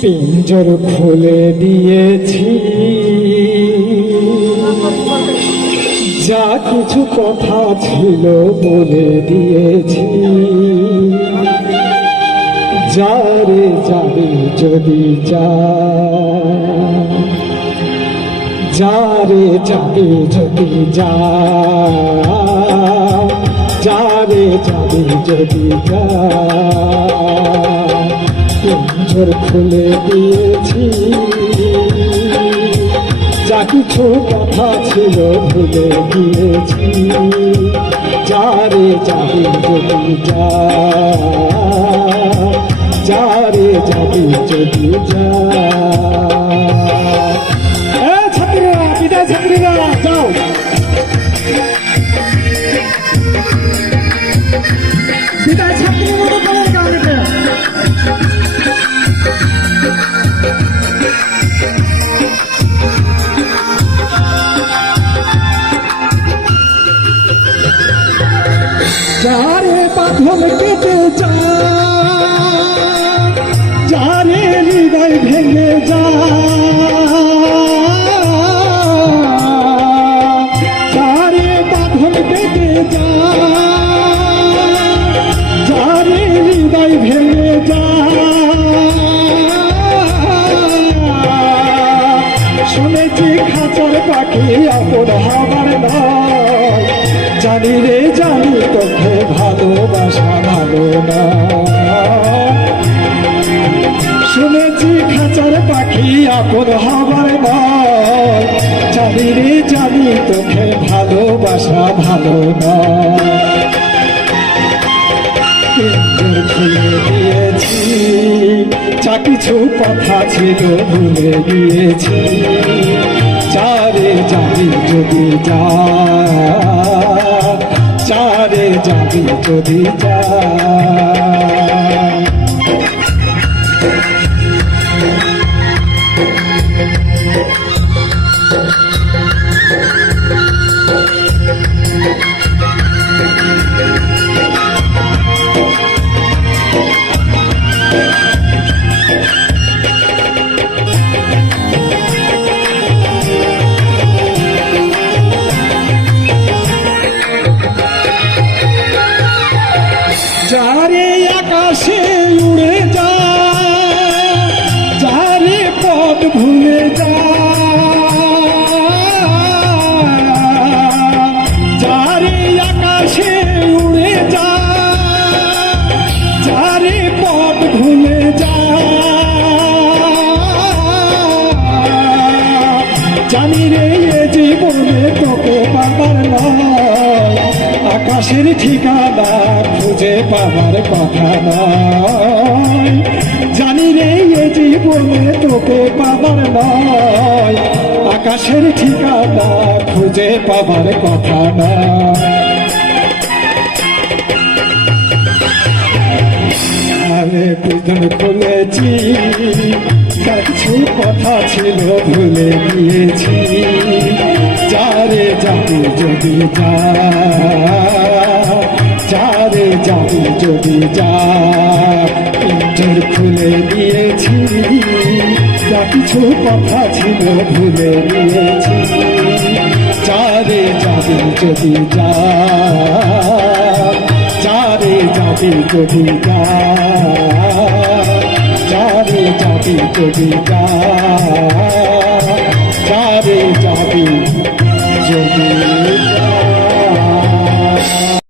পিঞ্জর খুলে দিয়েছি, যা কিছু কথা ছিল বলে দিয়েছি। যারে যাবে যদি যারে যাবে যদি যারে যাবে যদি পিঞ্জর খুলে দিয়েছি, যা কিছু কথা ছিল ভুলে গিয়েছি। যারে যাবে যদি যারে যাবে যদি ছাত্রীরা বিদায়, ছাত্রীরা যাও। বিদায় ছাত্রী মতো করার কারণে যারে বাঁধন কেটে যারে হৃদয় ভেঙে যারে বাঁধন কেটে যারে হৃদয় ভেঙে শুনেছি খাঁচার পাখি আপন হবার নয়। জানি রে জানি তোকে ভালোবাসা ভালো না। শুনেছি খাঁচার পাখি আপন হবার নয়। জানি রে জানি তোকে ভালোবাসা ভালো না। পিঞ্জর খুলে দিয়েছি, যা কিছু কথা ছিল ভুলে গিয়েছি। যারে যাবি যদি যারে যাবি যদি যারে আকাশে উড়ে যারে পথ ভুলে যারে আকাশে উড়ে যারে পথ ভুলে জানি রে জীবনে তোকে পাবার নয়। আকাশের ঠিকানা খুঁজে পাবার কথা নয়। জানি রে জীবনে তোকে পাবার নয়। আকাশের ঠিকানা খুঁজে পাবার কথা নয়। আমি পিঞ্জর খুলেছি, যা কিছু কথা ছিল ভুলে গিয়েছি। যারে যাবি যদি যারে যাবি যদি পিঞ্জর খুলে দিয়েছি, যা কিছু কথা ছিল ভুলে গিয়েছি। যারে যাবি যদি যারে যাবি যদি যারে যাবি যদি